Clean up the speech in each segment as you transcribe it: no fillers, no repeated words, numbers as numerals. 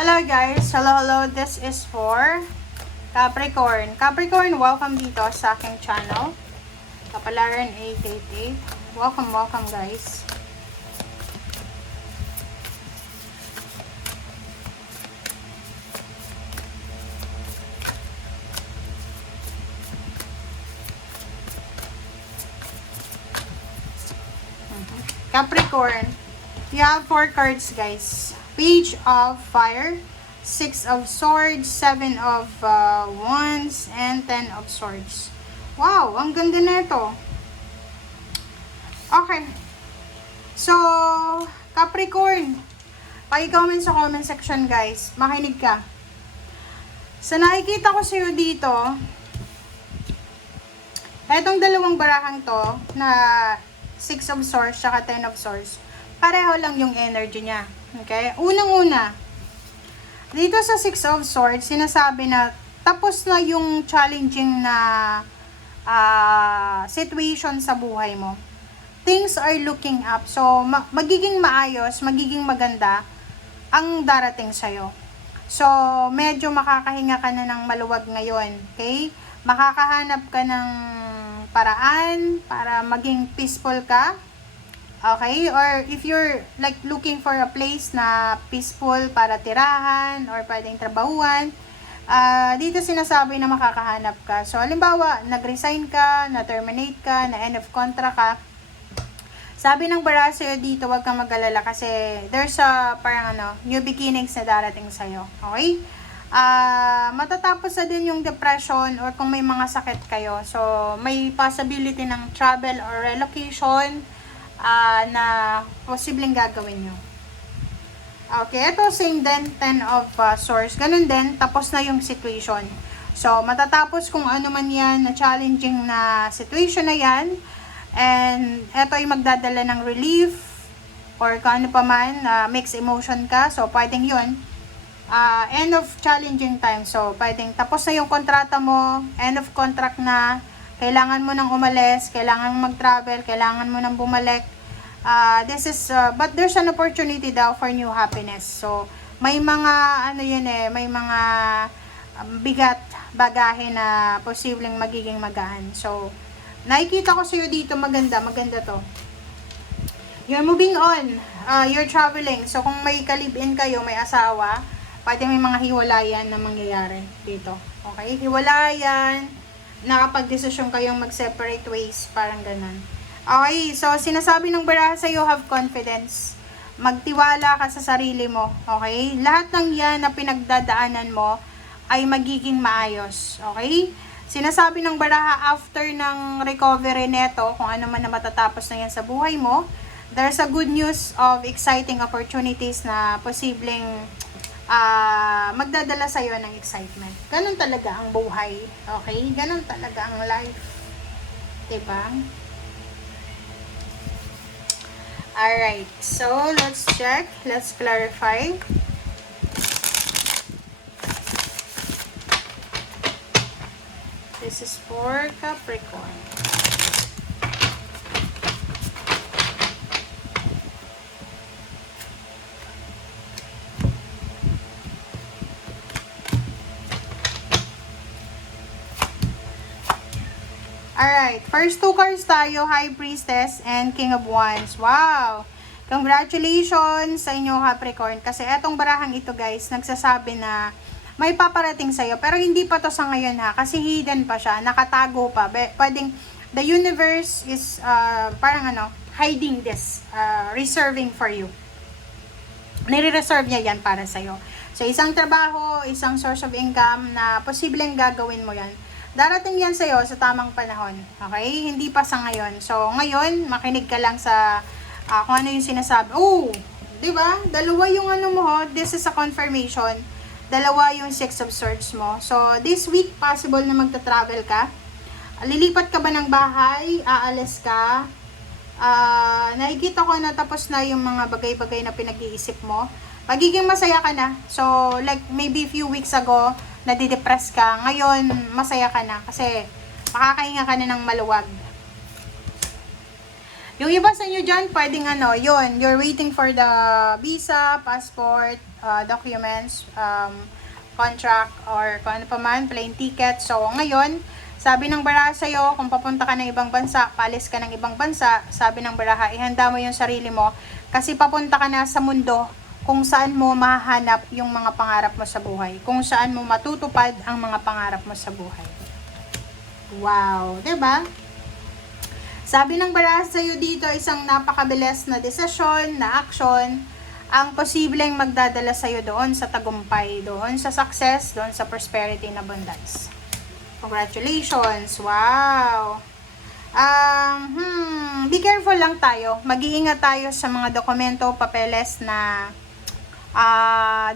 Hello guys, hello, this is for Capricorn. Capricorn, welcome dito sa aking channel. Kapalaran 888. Welcome guys. Capricorn, you have 4 cards guys. Page of Fire, 6 of Swords, 7 of Wands, and 10 of Swords. Wow, ang ganda na ito. Okay. So, Capricorn, paki-comment sa comment section guys. Makinig ka. Sa nakikita ko sa'yo dito, etong dalawang barahang to, na 6 of Swords, tsaka 10 of Swords, pareho lang yung energy niya. Okay? Unang-una, dito sa 6 of Swords, sinasabi na tapos na yung challenging na situation sa buhay mo. Things are looking up. So, magiging maayos, magiging maganda ang darating sa'yo. So, medyo makakahinga ka na ng maluwag ngayon. Okay? Makakahanap ka ng paraan para maging peaceful ka. Okay? Or if you're like looking for a place na peaceful para tirahan or pwedeng trabahuan, dito sinasabi na makakahanap ka. So, halimbawa, nag-resign ka, na-terminate ka, na-end of contract ka. Sabi ng bara sa'yo dito, huwag kang mag-alala kasi there's a parang new beginnings na darating sa'yo. Okay? Matatapos na din yung depression or kung may mga sakit kayo. So, may possibility ng travel or relocation na posibleng gagawin nyo. Okay, ito same din, 10 of Swords. Ganun din, tapos na yung situation. So, matatapos kung ano man yan na challenging na situation na yan. And, ito ay magdadala ng relief or kung ano pa man, mixed emotion ka. So, pwedeng yun. End of challenging time. So, pwedeng tapos na yung kontrata mo, end of contract na, kailangan mo nang umalis, kailangan mo mag-travel, kailangan mo nang bumalik. But there's an opportunity daw for new happiness. So, may mga, may mga bigat, bagahe na posibleng magiging magaan. So, nakikita ko sa'yo dito, maganda to. You're moving on. You're traveling. So, kung may kalib-in kayo, may asawa, pwede may mga hiwalayan na mangyayari dito. Okay? Hiwalayan, nakapag-desisyon kayong mag-separate ways, parang ganun. Okay, so sinasabi ng baraha sa'yo, have confidence. Magtiwala ka sa sarili mo. Okay? Lahat ng yan na pinagdadaanan mo ay magiging maayos. Okay? Sinasabi ng baraha, after ng recovery neto, kung ano man na matatapos na yan sa buhay mo, there's a good news of exciting opportunities na posibleng magdadala sa'yo ng excitement. Ganun talaga ang buhay. Okay? Ganun talaga ang life. Diba? Alright. So, let's check. Let's clarify. This is for Capricorn. Alright, first 2 cards tayo, High Priestess and King of Wands. Wow! Congratulations sa inyo, Capricorn. Kasi etong barahang ito, guys, nagsasabi na may paparating sa'yo. Pero hindi pa to sa ngayon, ha? Kasi hidden pa siya, nakatago pa. Pwedeng, the universe is, hiding this, reserving for you. Nire-reserve niya yan para sa'yo. So, isang trabaho, isang source of income na posibleng gagawin mo yan. Darating yan sa'yo sa tamang panahon. Okay? Hindi pa sa ngayon. So, ngayon, makinig ka lang sa kung ano yung sinasabi. Oh! Diba? Dalawa yung mo. This is a confirmation. Dalawa yung 6 of Swords mo. So, this week, possible na magta-travel ka. Lilipat ka ba ng bahay? Aalis ka? Nakikita ko na tapos na yung mga bagay-bagay na pinag-iisip mo. Magiging masaya ka na. So, like, maybe few weeks ago, nadidepress ka. Ngayon, masaya ka na kasi makakahinga ka na ng maluwag. Yung iba sa inyo dyan, pwedeng yun, you're waiting for the visa, passport, documents, contract, or kung ano pa man, plane ticket. So, ngayon, sabi ng baraha sa'yo, kung papunta ka ng ibang bansa, paalis ka ng ibang bansa, sabi ng baraha, ihanda mo yung sarili mo, kasi papunta ka na sa mundo kung saan mo mahanap yung mga pangarap mo sa buhay, kung saan mo matutupad ang mga pangarap mo sa buhay. Wow, 'di ba? Sabi ng baraha sa'yo dito, isang napakabilis na desisyon, na action, ang posibleng magdadala sa'yo doon sa tagumpay, doon sa success, doon sa prosperity and abundance. Congratulations! Wow! Be careful lang tayo. Mag-iingat tayo sa mga dokumento, papeles na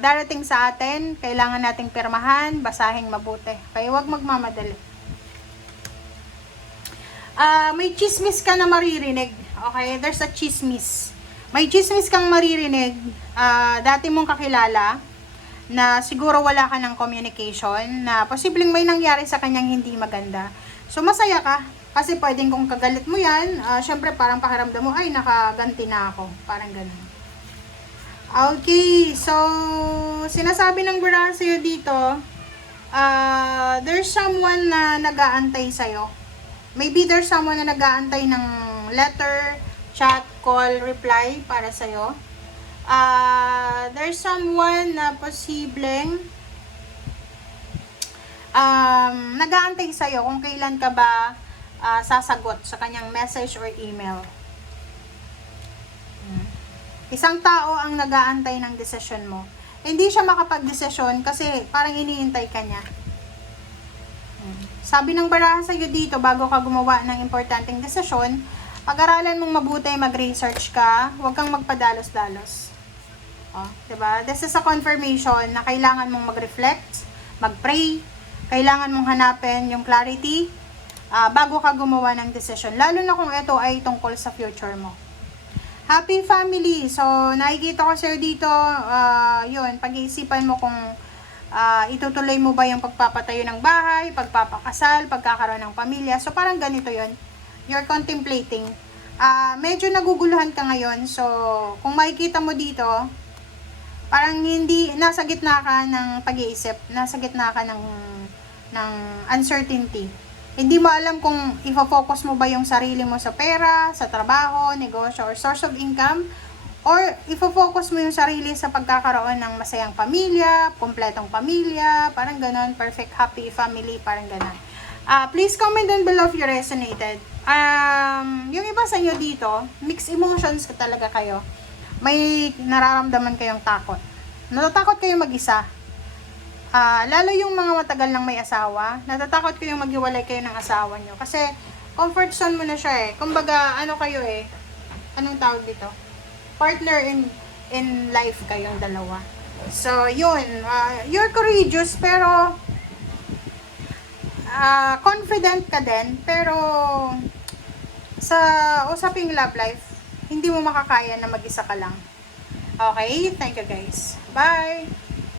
darating sa atin. Kailangan nating pirmahan, basahin mabuti. Kaya huwag magmamadali. May chismis ka na maririnig. Okay, there's a chismis. May chismis kang maririnig. Dati mong kakilala na siguro wala ka ng communication, na posibleng may nangyari sa kanyang hindi maganda. So masaya ka kasi pwedeng kung kagalit mo yan, syempre parang pakiramdam mo, ay nakaganti na ako. Parang ganun. Okay, so sinasabi ng baraha sa'yo dito, there's someone na nag-aantay sa'yo. Maybe there's someone na nag-aantay ng letter, chat, call, reply para sa'yo. There's someone na posibleng nag-aantay sa'yo kung kailan ka ba sasagot sa kanyang message or email. Isang tao ang nag-aantay ng desisyon mo. Hindi siya makapag-desisyon kasi parang iniintay ka niya. Sabi ng baraha sa'yo dito, bago ka gumawa ng importanteng desisyon, pag-aralan mong mabuti, mag-research ka, huwag kang magpadalos-dalos. Diba? This is a confirmation na kailangan mong mag-reflect, mag-pray, kailangan mong hanapin yung clarity bago ka gumawa ng desisyon. Lalo na kung ito ay tungkol sa future mo. Happy family! So, nakikita ko sa'yo dito, yun, pag-iisipan mo kung itutuloy mo ba yung pagpapatayo ng bahay, pagpapakasal, pagkakaroon ng pamilya. So, parang ganito yun. You're contemplating. Medyo naguguluhan ka ngayon. So, kung makikita mo dito, parang hindi, nasa gitna ka ng pag-iisip, nasa gitna ka ng uncertainty. Hindi mo alam kung ifo-focus mo ba yung sarili mo sa pera, sa trabaho, negosyo, or source of income, or ifo-focus mo yung sarili sa pagkakaroon ng masayang pamilya, kompletong pamilya, parang ganon, perfect, happy family, parang ganon. Please comment down below if you resonated. Yung iba sa inyo dito, mixed emotions ka talaga kayo. May nararamdaman kayong takot. Natatakot kayo mag-isa. Lalo yung mga matagal nang may asawa, natatakot kayong maghiwalay kayo ng asawa nyo. Kasi comfort zone mo na siya eh. Kumbaga, ano kayo eh, anong tawag dito? Partner in life kayong dalawa. So, yun. You're courageous, pero confident ka din, pero sa usaping love life, hindi mo makakaya na mag-isa ka lang. Okay? Thank you guys. Bye!